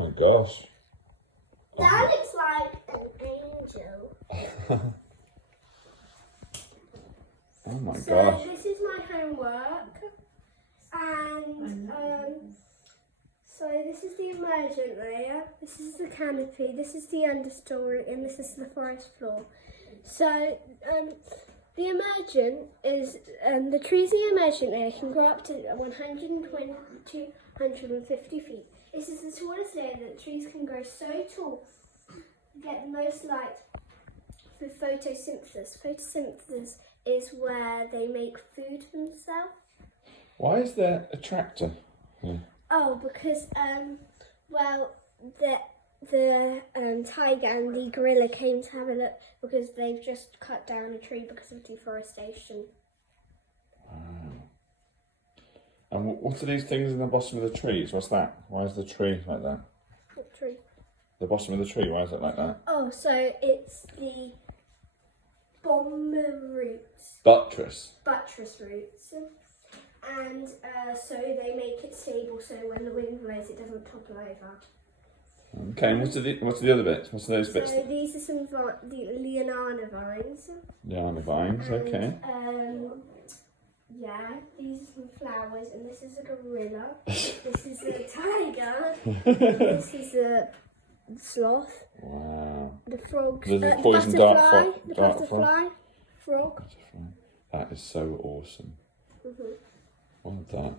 my gosh. That looks like an angel. Oh my So gosh. this is my homework, and so this is the emergent layer, this is the canopy, this is the understory, and this is the forest floor. So the emergent is, the trees in the emergent layer can grow up to 120 to 150 feet. This is the tallest layer that trees can grow so tall to get the most light for photosynthesis. Photosynthesis is where they make food for themselves. Why is there a tractor? Oh, because well, the tiger and the gorilla came to have a look because they've just cut down a tree because of deforestation. Wow. And what are these things in the bottom of the trees? What's that? Why is the tree like that? What tree? The bottom of the tree, why is it like that? Oh, so it's the bomber roots. Buttress. Buttress roots. And so they make it stable so when the wind blows it doesn't topple over. Okay, and what's the other bits? What's those bits? So these are some the liana vines. Liana vines, And, okay. yeah, these are some flowers, and this is a gorilla. This is a tiger. This is a sloth. Wow. The frogs. There's a The poison butterfly. dart The frog. butterfly. Frog. That is so awesome. Well done.